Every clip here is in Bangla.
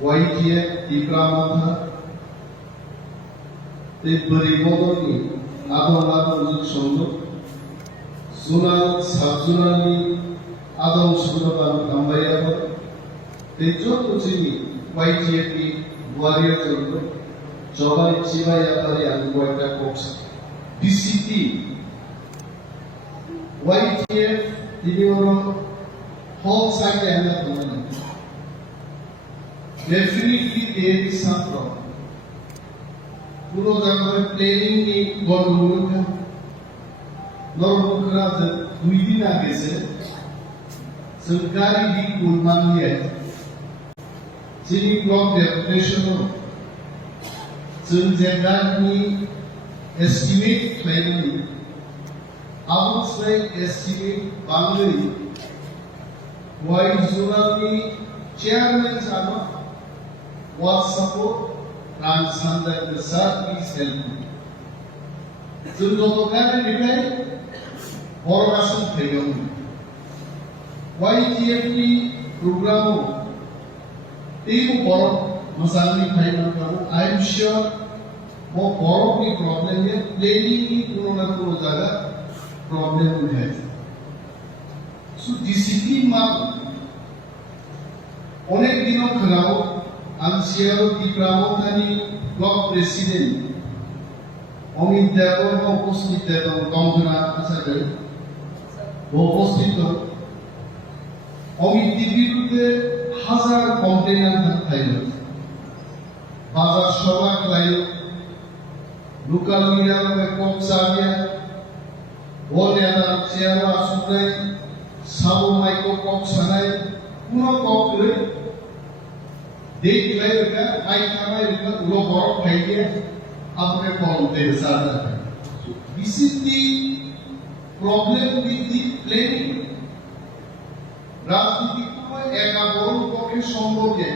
YTF Tripura Tripura Bodoni Adon Sondo Zonal Subzonali Adon Sudaban Kambayaba Tejo Kuchini YTF Warrior Zondo Jobai Chivaya Pari and Waita Cox DCT YTF Tinoro whole side and the definitely there is some problem. Puro jagar planning ni government का दुई दिन आगे से सरकारी भी कुलमान है जिन्हीं ब्लॉक डेवलपमेंट हो जिन जगह में एस्टिमेट फाइनली अब उसमें एस्टिमेट बांग्लादेश वाइड जोनल में चेयरमैन साहब was support Ramsanda the sir please help me. Junto tocare reply Borrasan Thayong YTFP program Team Borok Masani Final I am sure more Borok problem here planning Purona Purojaga problem will have. So discipline mark অনেক দিনও খেলাও আনসিয়ার ত্রিপুরামথানি ব্লক প্রেসিডেন্ট অমিত দেবর উপস্থিত এবং কমনা আচার্য উপস্থিত অমিত বিরুদ্ধে হাজার কমপ্লেন ফাইল বাজার সভা ফাইল লোকাল মিডিয়া কক সাবিয়া বলে আদার চেয়ার আসুনাই সাবো মাইকো কক সানাই পুরো কক করে देख लेगा आई खाना इतना लोग और खाएंगे अपने कॉल पे सारा है this is the problem with the planning राजनीति को एक आबोल को के संभव है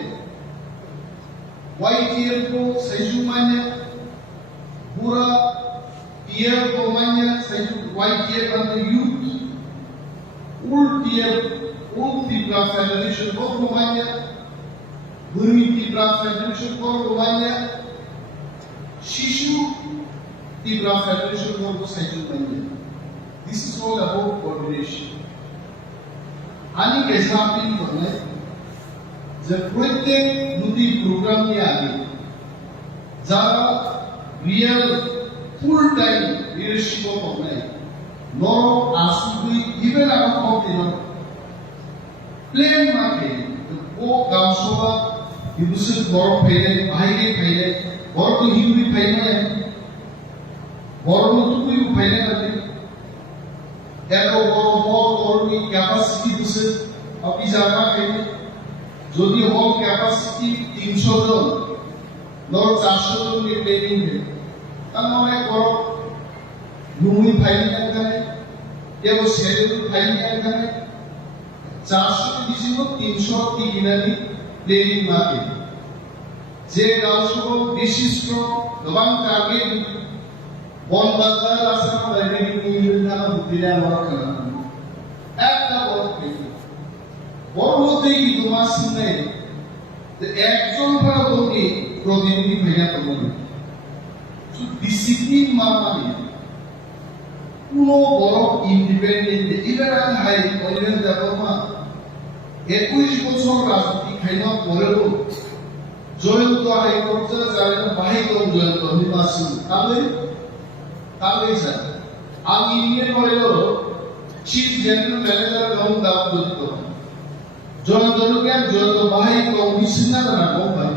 YTF को सही माने पूरा टीयर को माने सही YTF and the youth all tier all Tripura Federation को माने Gurmi Tripura Federation को मान्य शिशु Tripura Federation को सही मान्य This is all about coordination. आनी कैसा आपने करना है जब प्रत्येक नूतन प्रोग्राम में आगे ज़्यादा real full time leadership को करना है नो आसुबी even आप को देना plan मार्के वो गांव शोभा इबुसे बड़ो फैले बड़ो तो हिंदी फैले बड़ो तो कोई फैले नहीं ऐसा बड़ो की कैपेसिटी बुसे अभी जाना फैले जो भी हॉल कैपेसिटी 300 जन नौ 400 जन की प्लानिंग है तब हमें बड़ो लुंगी फैले नहीं क्या वो शेयर फैले नहीं 400 किसी को 300 की गिनानी प्लेनिंग मार्के जे गाँव विशिष्ट गबां टारगेट बन बाजार आसाम रायजोनि नियमना बुद्धिया मारखाना एक ता बड़ोते की दुमास में एक जन पर दोगी प्रतिनिधि भैया करोगे तो डिसिप्लिन मारने पुनो बड़ो इंडिपेंडेंट इधर हाई कॉलेज जापमा 21 বছর রাজনীতি খাইনা পরেও জয়ন্ত হাইকোর্টে যারা বাহিকম জয়ন্ত নিবাসী তাহলে স্যার আমি নিয়ে হলো চিফ জেনারেল ম্যানেজার কাম দাব করত জয়ন্ত বাহিকম মিশনা না ভাই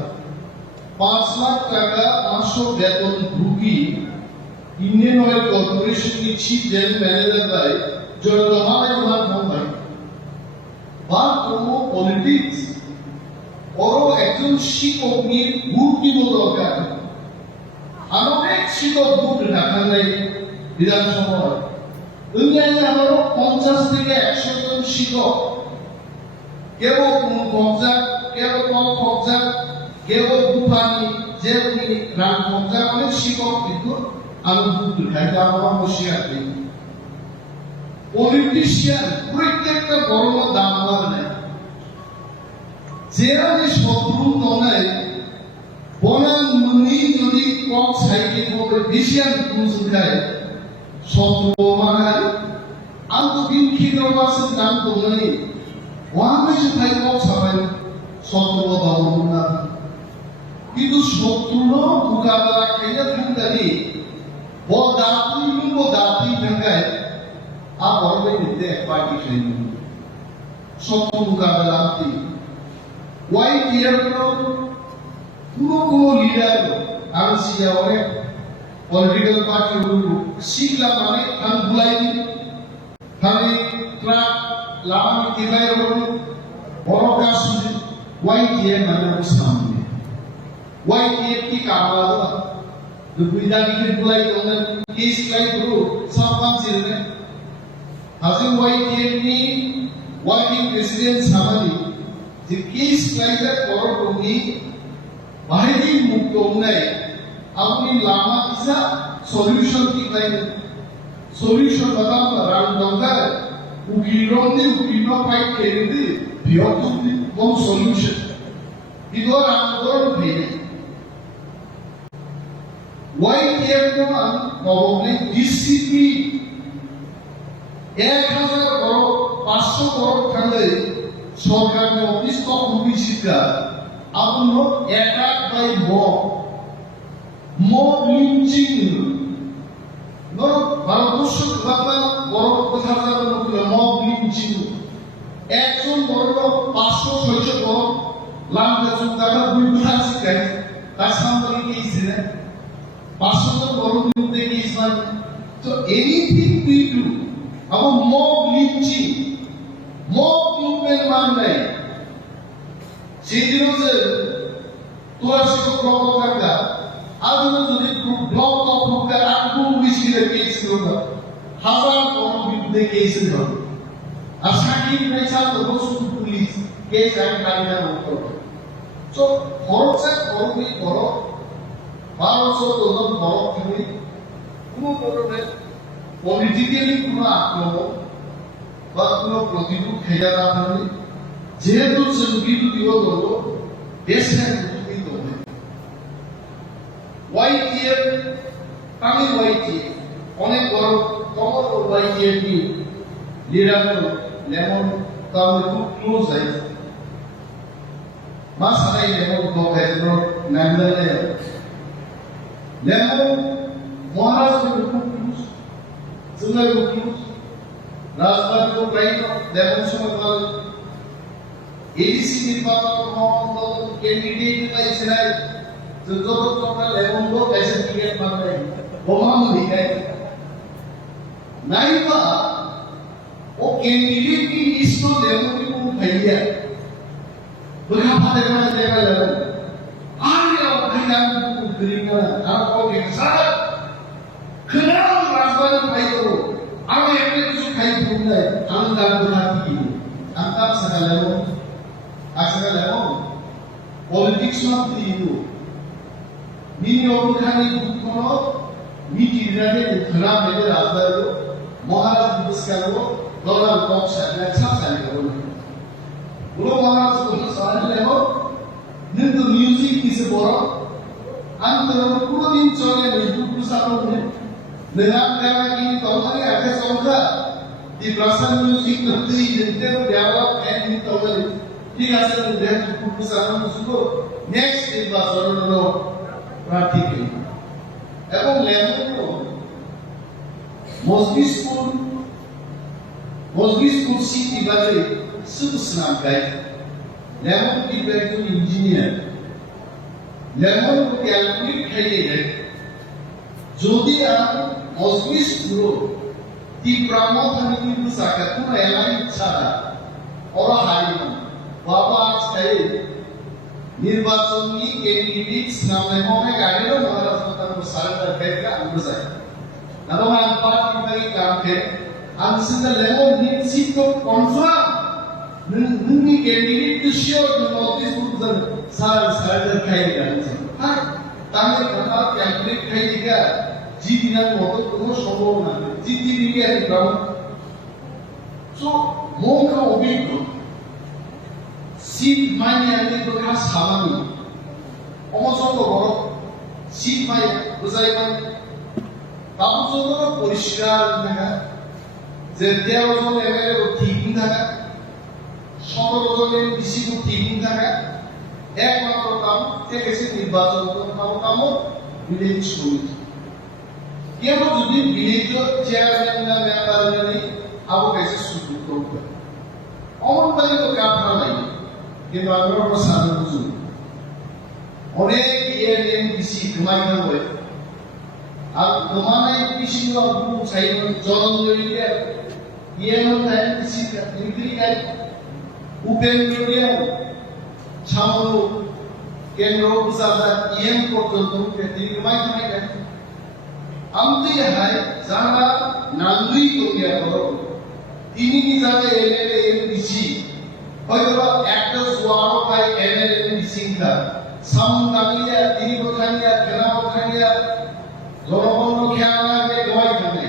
5 লাখ টাকা মাসো বেতন ভুগি ইন্ডিয়ান অয়েল কর্পোরেশন की চিফ জেনারেল ম্যানেজার দাই জয়ন্ত বাহিকম ভাই বাট কোনো পলিটিক্স বড় একজন শিক্ষক নিয়ে গ্রুপ দিব দরকার অনেক শিক্ষক গ্রুপ ঢাকা নাই বিধানসভা দুনিয়ায় আমারও 50 থেকে 100 জন শিক্ষক কেউ কোন কবজা কেউ কম কবজা কেউ দুপানি যে রাম কবজা অনেক শিক্ষক কিন্তু আমি গ্রুপ ঢাকা আমার বসে আছি পলিটিশিয়ান প্রত্যেকটা বড় দাম নেয় যেরানি শত্রু তনাই বনাম মুনি যদি কক সাইকে করে বেশিয়ান কুসুখায় শত্রু মানাই আন্ত বিনখি দবাসে নাম তনাই ওয়ামেশে ভাই কক সাবাই শত্রু দমনা কিন্তু শত্রুর মোকাবেলা খাইয়া থাকতানি বদাতি থাকায় আবার নিতে পার্টি খাইনি শত্রু মোকাবেলা কি YTF পুরো লিডার আর সিয়া অনেক পলিটিক্যাল পার্টি হলো শিখলা মানে খান বুলাইনি খানে ট্রাক লামানি কেলাই হলো বড় কাজ YTF মানে সামনে YTF কি কামালা দুইটা দিকে বুলাই তোমরা কেস লাই হলো সাবধান ছিলেন হাজির YTF নি ওয়ার্কিং প্রেসিডেন্ট সামানি যে কেস লাইটা করো তুমি বাহিনী মুক্ত নাই আপনি লামা কিসা সলিউশন কি লাইন সলিউশন বাতাম রান দঙ্গা উকিল ফাইট করে দি বিয়ত কোন সলিউশন ইদো রামগর ভেনে YTF no problem DCP 1000 crore 500 crore থাকলে সরকারের অফিস তো অফিসিকা আপন attack by mob lynching no Bharatvarsha কথা বড় কথা জানো মব লিঞ্চিং একজন বড় 500 600 করোড় লামটা টাকা দুই ভাগ শিখায় তার সামনে কেস না 500 জন বড় বিরুদ্ধে কেস না তো এনিথিং উই ডু আবার মব লিঞ্চিং মব মুভমেন্ট মানে সেদিনও যে তোরা শিক্ষক প্রবক্তা আজও যদি ব্লক প্রবক্তা আটকু মিছিলের কেস ছিল না হাজার বড় বিরুদ্ধে কেস হবে আর সাকিব নেছা তো বসুন পুলিশ কেস আইন কারিনা উত্তর তো খরচা করবি বড় 1200 জন বড় তুমি কোনো ধরনের পলিটিক্যালি কোনো আক্রমণ বা কোনো প্রতিরোধ খেলা না থাকলে যেহেতু সে বিরোধী হলো দেশের বিরোধী হবে YTF আমি YTF অনেক বড় কমর YTF নি লিডার লেমন তাহলে খুব ক্লোজ হয় মাসাই লেমন তো হেড্রো নামলে লেমন মহারাজ খুব ক্লোজ সুন্দর খুব ক্লোজ রাজবাড়ি তো প্রায় লেমন সময় এডিসি নির্বাচন মহল ক্যান্ডিডেট পাইছে যত তোমরা লেমন গো कैसे টিকেট পাবে ওমান লিখাই নাইবা ও ক্যান্ডিডেট কি লিস্ট লেমন কি কোন ভাইয়া বলা পারে না দেবা যাবে আর ভাইয়া করিনা আর কোকে স্যার খরাও রাজবাড়ি পাই করো আমি একটা কিছু খাই ভুলে আমি দাম দিই আন্তাপ সাকালেও আসলে লেমন পলিটিক্স না দিও মিনি অবখানি কোন মিটিরাতে উঠনা মেলে রাজদারো মহারাজ দিবসকারো ডলার বক্স আছে ছাছালি করো বলো মহারাজ কোন সাহায্য লেও কিন্তু মিউজিক কিসে বড় আন্তর পুরো দিন চলে মিউজিক সাপোর্ট নেগাম দেওয়া কি তোমারে আগে সংখ্যা দি প্লাসান মিউজিক নতি যেতে ডেভেলপ এন্ড তোমারে ঠিক আছে দেখ পুরো সাপোর্ট সুকো নেক্সট নির্বাচন হলো প্রার্থী এবং লেমন মজলিসপুর সিটি বাজে সুসনাম গাই লেমন কি একজন ইঞ্জিনিয়ার লেমন ক্যালকুলেট খাইয়ে দেয় যদি আপনি মজলিসপুর ত্রিপুরা মথানি কিন্তু সাকা কোনো এলাই ছাড়া ওরা হারিয়ে বাবা আজকে निर्वाचनी कैंडिडेट्स नामने होने गाड़ियों महाराज को सरेंडर करके अंदर जाए ना तो हम पार्टी में काम करें अंसिंद लेवल निश्चित तो कंफर्म नूनी कैंडिडेट तो श्योर तो नोटिस उधर सरेंडर करेगा हाँ ताकि कहाँ कैलकुलेट करेगा जीतना मोटो तो संभव ना जीती भी क्या दिखाऊं so मोंका ओबिको শীত মাইনে আমি তো খাস সামানি অমসঙ্গ বড় শীত মাই বুঝাই মানে তারপর জন্য পরিষ্কার থাকা যে 13 জন এমএলএ ঠিক থাকা 17 জনের বেশি ঠিক থাকা একমাত্র কাম থেকে নির্বাচন কাম ভিলেজ সমিতি কেউ যদি ভিলেজ চেয়ারম্যান না মেম্বার নেই আবু কাছে সুযোগ করবে অমন পাই তো কাম নাই কিন্তু আমরা সাধারণ বুঝুন অনেক ইএনএম ডিসি ঘুমাই থাকবে আর ঘুমানাই ডিসি গুলো চাইব জনজয়ীকে ইএনএম লাইন ডিসি ডিগ্রি গাই উপেন্দ্রিয়া ছামলু কেন্দ্র উপসাদা ইএম পর্যন্ত তিনি ঘুমাই থাকেন আমতে হাই যারা নাগরি করিয়া করো তিনি যারা এমএলএ এমডিসি হয়তো একটা সোয়ারো পাই এমএলএ এমডিসি কা সামদানিয়া তিনি বখানিয়া কেনা বখানিয়া জনগণ খেয়ানা কে গয় থাকে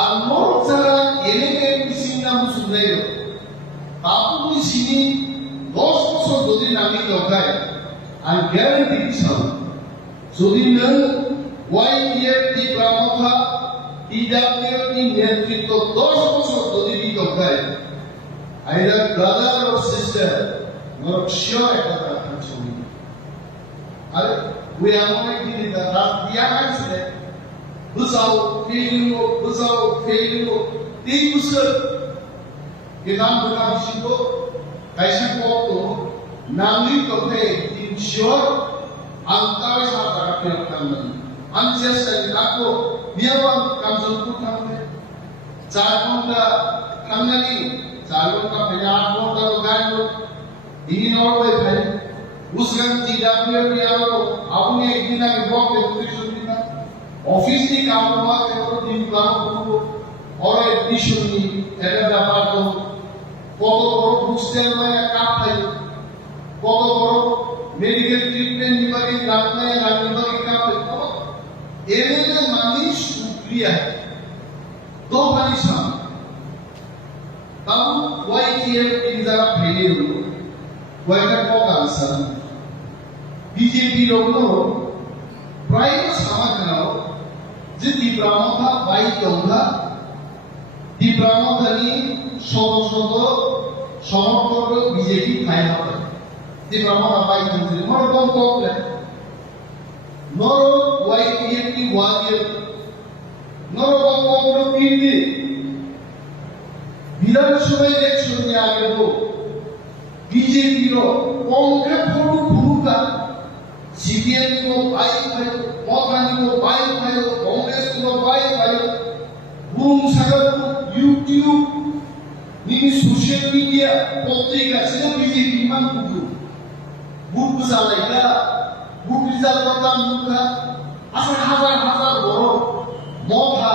আর মোর যারা এমএলএ এমডিসি নাম শুনে আপনি সিনি 10 বছর যদি নামি দরকার আর গ্যারান্টি দিছাও যদি না ওয়াইএফ দি ব্রাহ্মণা ইডাব্লিউ নি নেতৃত্ব 10 বছর যদি দরকার either brother or sister more sure একটা কথা শুনি আর we are not getting the dia আছে বুঝাও ফেলিও তিন বছর এদান বলা ছিল কাইসা কত নামি তোকে ইনশিওর আলতার সাথে রাখতে পারবেন আনসেসের কাকো বিয়াবান কামজনপুর থাকবে 4 ঘন্টা থামনানি 4 ঘন্টা ফেলে 8 ঘন্টা গাড়ি দিন নড়বে ভাই উসগান টিডাব্লিউ পিয়ারো আপনি একদিন আগে ব্লক এপ্লিকেশন দিতা অফিস থেকে কাম হওয়া কেবল দিন কাম করব और एडमिशन নি এটা ব্যাপার তো কত বড় বুস্টার মানে কাপ পাই কত বড় মেডিকেল ট্রিটমেন্ট বিভাগে ডাক্তার রাজ বিভাগে কাপ পাই এমএলএ মানে সুক্রিয়া তো পরিশ্রম তাও ওয়াইটিএল ইন যারা ফেলে হলো ওয়াইটা কত আনসার বিজেপি লোকনো প্রায় সমাধান যে তীব্রমতা বাই দংলা তীব্রমতানি শত সমর্থক বিজেপি খায় হবে তীব্রমতা বাই দংলা মর বন্ধ করে নর ওয়াইটিএপি ওয়াজিব নর বন্ধ করে কিনে বিধানসভা ইলেকশন নিয়ে আগে বিজেপির কংগ্রেস ফটো ভূমিকা সিপিএম को बाइक भाई मौकानी को बाइक भाई कांग्रेस को बाइक भाई बुम सागर यूट्यूब নিনি সোশ্যাল মিডিয়া পত্রিকা ছিল বিজেপি মান কুকু বুক চালাইলা বুক রিজাল্ট করতাম মুখা আসলে হাজার হাজার বড় মথা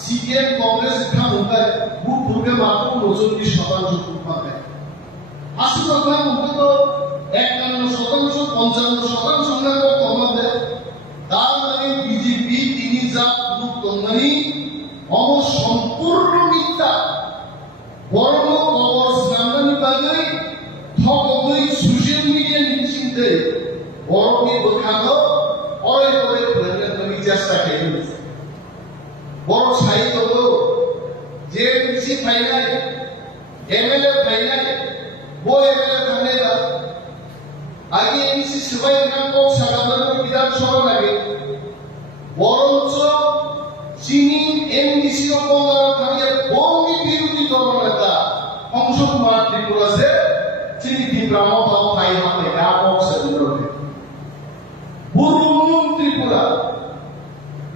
সিপিএম কংগ্রেস খামুকায় বুক ভুকে মাত্র 29% ভোট পাবে আসল কথা মুখে তো 51% 55% না কমাবে তার মানে বিজেপি তিনি যা ভোট কমানি সম্পূর্ণ মিথ্যা বড় খবর সামনে বাজে ঠকই সোশ্যাল মিডিয়া নিশ্চিন্তে বড় কি দেখানো অরে করে প্রয়োজন চেষ্টা করেছে বড় সাহিত্য হলো যে কৃষি ফাইনাল এমএলএ ফাইনাল वो एमएलए थाने का आगे इसी सबाई नाम को साधारण विधानसभा लगे বরঞ্চ চিনি এমডিসি অপরাধ থাকে বঙ্গি বিরোধী দলনেতা সংসদ মাঠ ত্রিপুরাতে চিনি তীব্রমতা পাই হাতে ব্যাপক সেন্দ্রকে পূর্ব ত্রিপুরা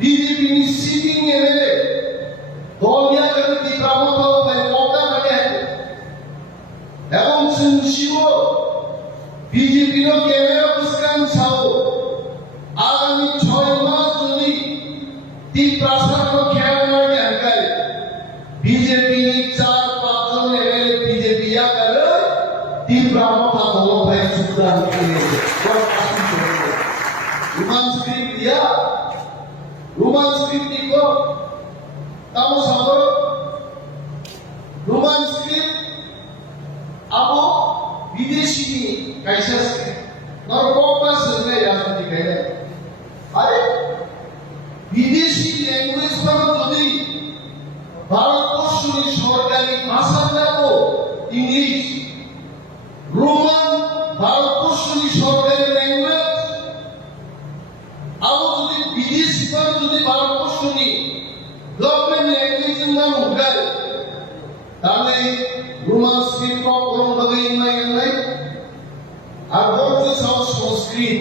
বিজেপি সিটিং এমএলএ দলিয়া করে তীব্রমতা পাই কোটা করে এবং সুশীল বিজেপির ক্যামেরা পুরস্কার ছাও আগামী 6 মাস যদি তীব্রাসার খেয়াল না জানকায় বিজেপি 4-5 জন এমএলএ বিজেপি করে তীব্রমতা দল ভাই সুদান করে রোমান স্ক্রিপ্ট দিয়া রোমান স্ক্রিপ্ট কো তাও সাগর রোমান স্ক্রিপ্ট আবো বিদেশি কাইসা আছে নর কপাস হয়ে রাজনীতি করে আরে বিদেশি ল্যাঙ্গুয়েজ মানে যদি ভারতবর্ষের সরকারি ভাষা যাবো ইংলিশ রোমান ভারতবর্ষের সরকারি ল্যাঙ্গুয়েজ আরো যদি বিদেশি মানে যদি ভারতবর্ষের গভর্নমেন্ট ল্যাঙ্গুয়েজের নাম উঠায় তাহলে রোমান স্ক্রিপ্ট কোনোভাবে ইনমাই নাই আর বলতে সংস্কৃত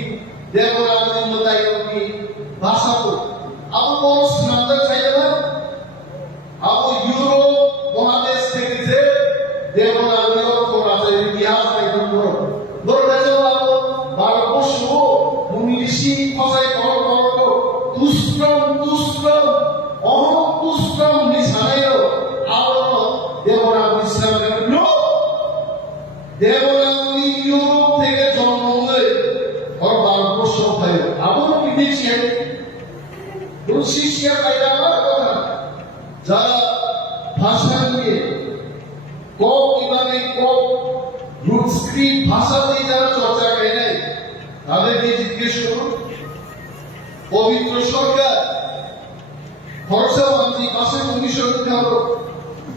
দেবরাজের মতাই কি ভাষা তো আবু বড় স্নাতক চাইলে না আবু ইউরোপ মহাদেশ থেকে যে দেবরাজের রাজের ইতিহাস একদম বড় রাজা আবু ভারতবর্ষ মুনি ঋষি ফসাই করো দুষ্টম অহম দুষ্টম নিশানায় আবু দেবরাজ ইসলামের দেবরাজ ইউরোপ থেকে জন্ম হয়ে और ভারতবর্ষ হয় আবু বিদেশি শিষ্যা পাইলে আমার কথা যারা ভাষা নিয়ে কক কিভাবে কক রুট স্ক্রিপ্ট ভাষা দিয়ে যারা চর্চা করে নাই তাদেরকে জিজ্ঞেস করুন পবিত্র সরকার খরচা মন্ত্রী ভাষা কমিশন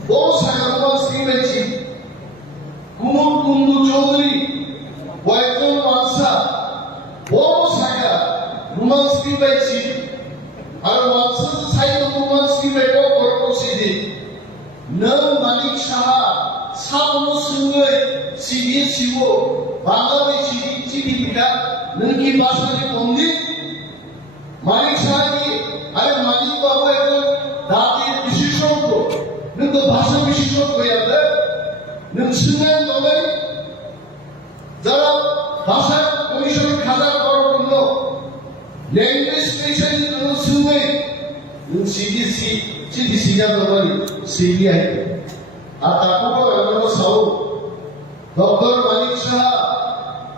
বড় সাগরবাদ স্ক্রিপ্ট কুমুর কুন্দু চৌধুরী কয়েকজন মানসা বড় শাখা রোমান স্ক্রিপ্ট আর মানসা সাহিত্য রোমান স্ক্রিপ্ট করছি নৌ মানিক সাহা সাবন সঙ্গে সিগিয়ে শিব বাংলাদেশি চিঠি পিঠা নকি ভাষায় পণ্ডিত মানিক সাহা কি আরে মানিক বাবু একজন দাঁতের বিশেষজ্ঞ কিন্তু ভাষা বিশেষজ্ঞ আছে শুনেন তবে যারা ভাষা কমিশন খাতা করার জন্য ল্যাঙ্গুয়েজ স্পেশালিস্ট শুনে সিডিসি চিঠি যাতে সিবিআই আর তারপর আমরা সব ডক্টর মানিক সাহা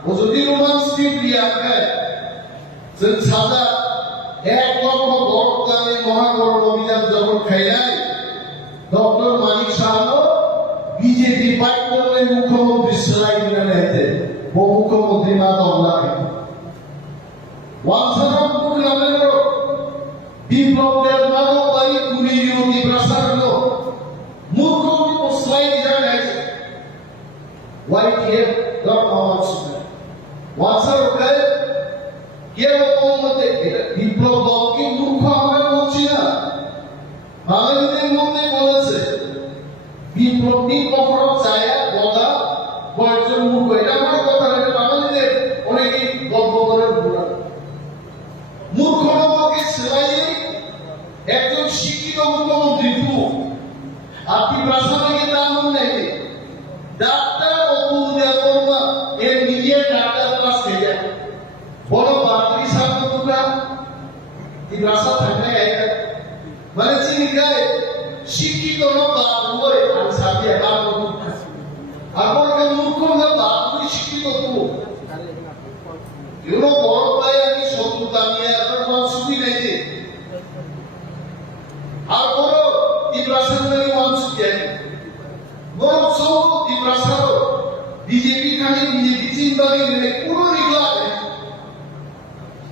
ও যদি রোমান স্ক্রিপ্ট দিয়ে আঁকায় যে সাদা 1 লক্ষ বড়দানে মহাকরণ অভিযান যখন খাইলাই ডক্টর মানিক সাহা বিজেপি পাইলে মুখ্যমন্ত্রী সেলাই দিনে নেতে ও মুখ্যমন্ত্রী না দমলাকে ওয়ানসারাম নামের বিপ্লবের মানব বাড়ি কুড়ি বিরোধী প্রসার মুখ্যমন্ত্রী সেলাই দিনে নেতে হোয়াইট হেড ডট মামাস ওয়ানসার কে এরকম মতে বিপ্লব দলকে মূর্খ আমরা বলছি না বাঙালিদের মধ্যে বলেছে বিপ্লবী কখনো চায় বলা কয়েকজন মূর্খ এটা আমার কথা না বাঙালিদের অনেকেই গল্প করে মূর্খ নবকে সেলাই একজন শিক্ষিত মুখ্যমন্ত্রী আপনি প্রাসাদকে দাম নেই ডাক্তার অতুলদা বর্মা এর নিজের ডাক্তার ক্লাস থেকে বড় বাঙালি ছাত্ররা এই প্রাসাদ থাকলে মানে চিনি গায়ে শিক্ষিত বা বই আর সাথে আর আপনার মূর্খ না আপনি শিক্ষিত তো এগুলো বড় ভাই আমি শত্রুতা নিয়ে আপনার কোনো সুবি নাই যে আর বড় ইব্রাহিমের মানুষ কে বড় সব ইব্রাহিম বিজেপি খালি বিজেপি চিন্তাই নেই কোনো রিগলা নেই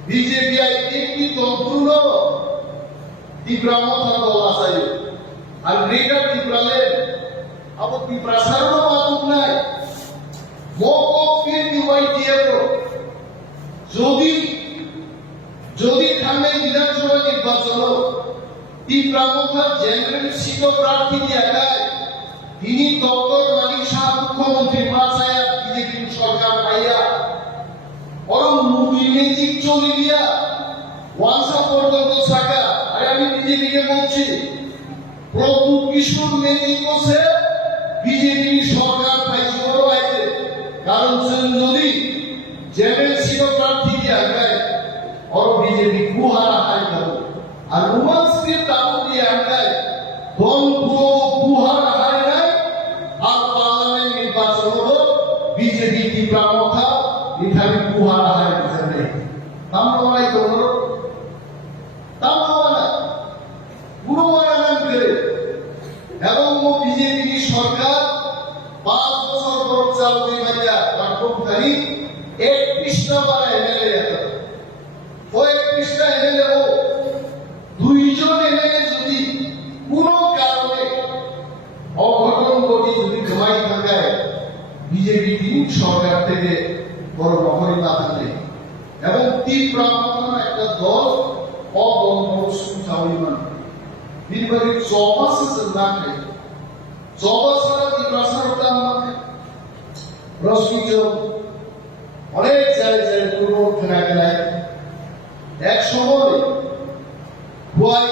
বিজেপি আই একটি তন্ত্র ইব্রাহিম থাকো আসাই আর গ্রেটার ত্রিপুরালে আবো ত্রিপুরাসারও মাতুক নাই মকফির দিওয়াই দিয়েও যদি খানে বিধানসভা নির্বাচন ত্রিপুরামথার জেনারেল সিট প্রার্থী দেখায় তিনি ডক্টর মানিক সাহা মুখ্যমন্ত্রী বাসায়া বিজেপি সরকার পাইয়া বরং মুভি ম্যাজিক চলে দিয়া ওয়ানসা পর্যন্ত শাখা আর আমি বিজেপিকে বলছি প্রভু কিশোর ম্যাজিক করছে বিজেপি সরকার পাইছে বড় আছে কারণ যদি জেনারেল সিট প্রার্থী দেখায় और बीजेपी कुहारा हाई करो और रोमन स्क्रिप्ट आउट दिया है दोन को कुहारा हाई नहीं और पार्लियामेंट निर्वाचन हो बीजेपी की प्रमुखता इठावी कुहारा हाई करने तम लोग तो करो तम लोग ना पुरो वाला नाम करे এবং বিজেপি সরকার 5 বছর পর চালু হয়ে গেছে একত্রিশটা বার এমএলএ একত্রিশটা এমএলএ ও 2 জন এমএলএ যদি কোনো কারণে অঘটন ঘটি যদি জমাই থাকায় বিজেপি তিন সরকার থেকে বড় মহরি না থাকে এবং ত্রিপুরা একটা দল অগণবস্তু চাউলিমান বিরবারি চৌবাসে জেলাকে চৌবাসারা ত্রিপুরা সরকার রশ্মিজ অনেক জায়গায় পূর্ব খেলায় এক সময় হোয়াই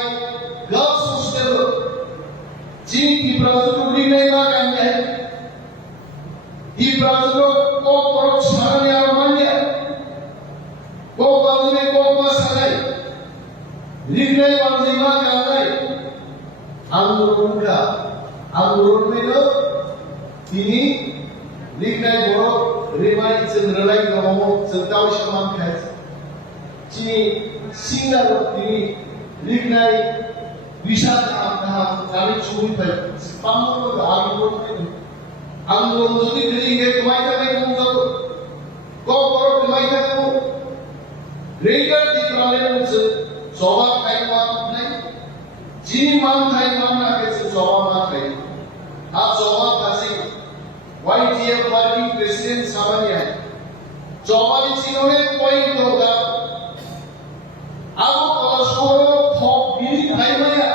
গার্লস হোস্টেল যিনি ত্রিপুরা নেই না কান্যা ত্রিপুরা বড় সারানি আর মান্যা বাজনে সারাই লিখনাই বাজিমা কান্নাই আন্দোলন তিনি লিখনাই বড় রেমাই চন্দ্রলাই মোহাম্মদ চন্তাও সমান খাইছে তিনি সিঙ্গার তিনি লিখনাই বিশাল গাড়ি ছবি পাই আন্দোলন যদি গেলে কমাই থাকে কোন যাব বড় কমাই থাকে রেগার দিকরালের মধ্যে জবাব খাই মান নাই যিনি মান খাই মান না গেছে জবাব না খাই আর জবাব আছে YTF পার্টি প্রেসিডেন্ট সামানিয়া জবাব চিননে পয়েন্ট হোগা আগো পরস্পর থপ বিলি খাইমায়া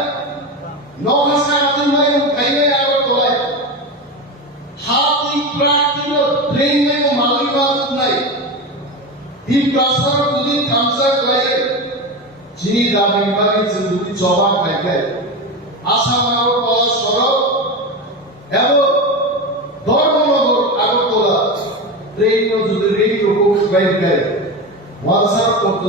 নহাসা আদিমাই খাইমায়া আগো তোলায় হাতি প্রাকৃত ট্রেন মে মালিক বাত নাই এই প্রস্তাব যদি কামসা করে যিনি দাবি বিভাগে যদি জবাব পাইবে আসাম আগো পরস্পর এবং ধর্মনগর আগরতলা ট্রেন যদি রেল রোড বাইরে ওয়ানসার পর্যন্ত